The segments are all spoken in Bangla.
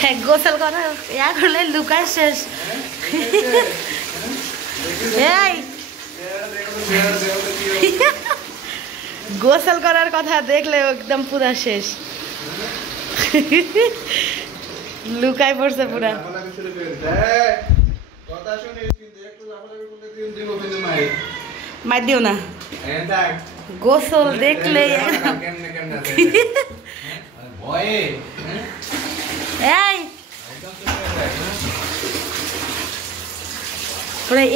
হ্যাঁ গোসল করা ইয়া করলে লুকায় শেষ। এই গোসল করার কথা দেখলে একদম পুরা শেষ, লুকায় পড়ছে পুরা। মার দিও না, গোসল দেখলে এই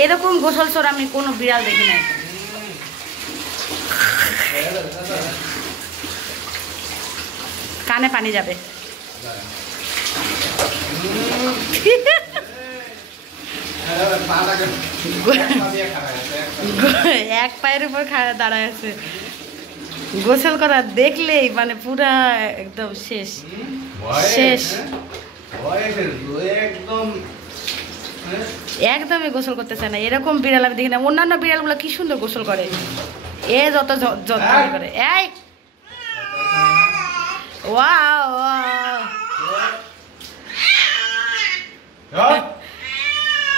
এরকম গোসল চোর আমি কোনো বিড়াল দেখি নাই। কানে পানি যাবে। এক পায়ের উপর দাঁড়ায় আছে, গোসল করা দেখলেই মানে পুরা একদম শেষ শেষ। একদমই গোসল করতে চায় না, এরকম বিড়াল আমি দেখি না। অন্যান্য বিড়ালগুলো কি সুন্দর গোসল করে, এ যত যত্ন করে। এই ওয়াও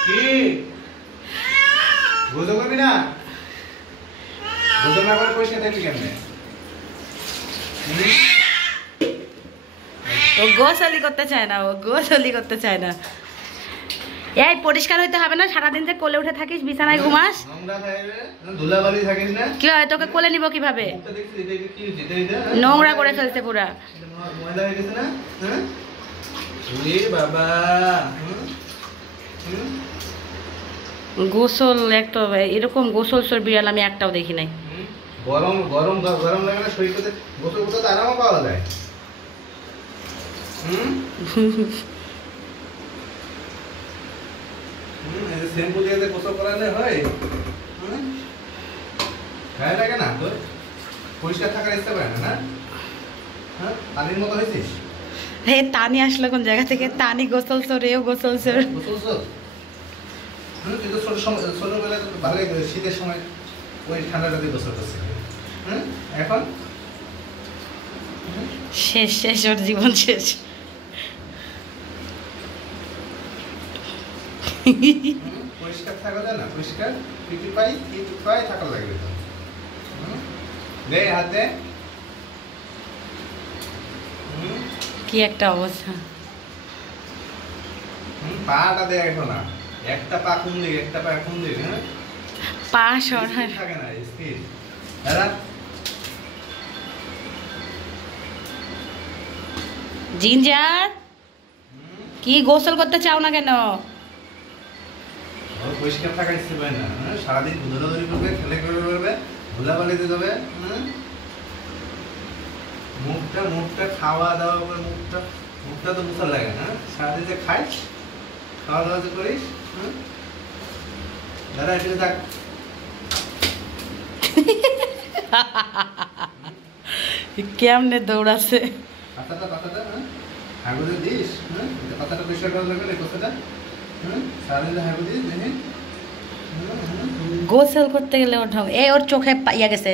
কি গোসল করবি না? গোসল না করে পয়সা দেবি কেমনে? ও গোসলই করতে চায় না, ও গোসলই করতে চায় না। এই পরিষ্কার হইতে হবে না? সারাদিন যে কোলে উঠে থাকিস, বিছানায় ঘুমাস, ধুলাবালি থাকিস না? কি হয় তোকে কোলে নিব কিভাবে? নোংরা করে ফেলছে পুরা, ময়লা হয়ে গেছে না? বাবা গোসল একটা এরকম গোসল সর বিড়াল আমি একটাও দেখি নাই। গরম গরম গরম লাগে না শরীর করতে, গোসল করতে আরামও পাওয়া যায়। শ্যাম্পু দিয়ে গোসল করালে হয়? গায়ে লাগে না তোর? পরিষ্কার থাকার ইচ্ছা করে না? হ্যাঁ, পানির মতো হয়েছিস। হে তানি আসলো কোন জায়গা থেকে? তানি গোসল সর, এও গোসল সর। গোসল সর কিন্তু ছোটবেলায় তো ভালো শীতের সময় ওই ঠান্ডাটাতে গোসল করছে। এখন শেষ শেষ, ওর জীবন শেষ। পরিষ্কার থাকা যায় না? পরিষ্কার পিটি পাই থাকা লাগবে তো। দে হাতে। কি একটা অবস্থা। পাটা দে এখন না, একটা পা কোন দিকে একটা পা কোন দিকে? পা সরায় থাকে না স্থির। দাদা জিঞ্জার কি গোসল করতে চাও না কেন? পরিষ্কার থাকা ইচ্ছে পায় না, সারাদিন ধুলাবালি করবে, খেলে করবে, ধুলাবালিতে যাবে। মুখটা খাওয়া দাওয়া করে মুখটা তো মুখা লাগে না? সারাদিন যে খাইস, খাওয়া দাওয়া যে করিস। দাদা এসে থাক। কেমনে দৌড়াচ্ছে পাতাটা হাগুতে দিস। পাতাটা পরিষ্কার করা লাগবে কথাটা। সারাদিন হাগু দিস দেখে। গোসল করতে গেলে ওর ঢং। এই ওর চোখে ইয়া গেছে,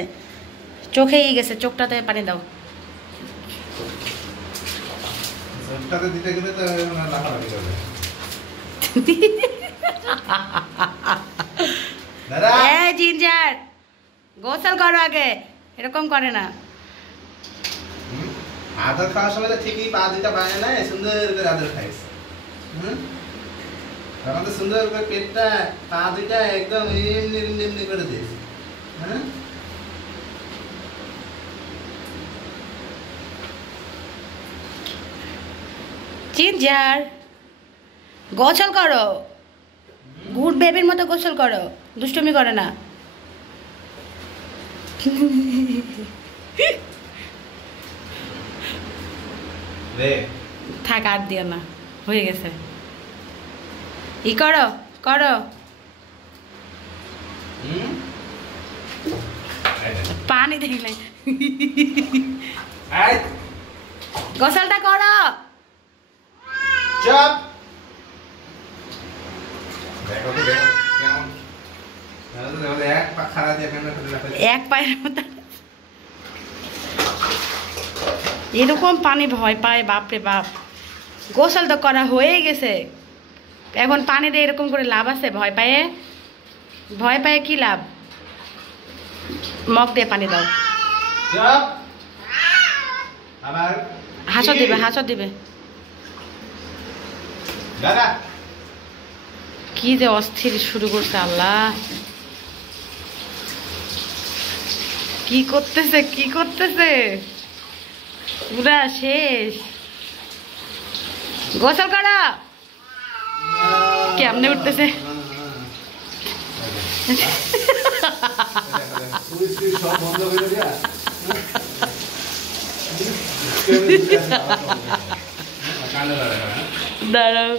চোখে গেছে, চোখটাতে পানি দাও। চোখটাতে দিতে গেলে তো লাফালাফি করবে। দাদা এই জিঞ্জার গোসল করো আগে, এরকম করে না। আদর খাওয়ার সময় তো ঠিকই পা দুটা বানায় না, সুন্দর করে আদর খাইস। তখন তো সুন্দর করে পেটটা পা দুটা একদম এমনি করে দিস। জিঞ্জার গোসল করো, গুড বেবির মতো গোসল করো, দুষ্টুমি করে না। থাক আর দিও না, হয়ে গেছে। ই করো করো, পানি দেখলে গোসলটা করো। চুপ। এক পায়ের মতো এরকম পানি ভয় পায়, বাপরে বাপ। গোসল তো করা হয়ে গেছে, এখন পানি দিয়ে এরকম করে লাভ আছে? ভয় পায়ে, ভয় পায়ে কি লাভ? মগ দিয়ে পানি দাও। আবার হাসো দিবে, হাসো দিবে। দাদা কি যে অস্থির শুরু করছে আল্লাহ, কি করতেছে, কি করতেছে, পুরা শেষ। গোসল করো। কেমনে উঠতেছে, সব বন্ধ করে দিয়া দাঁড়াও।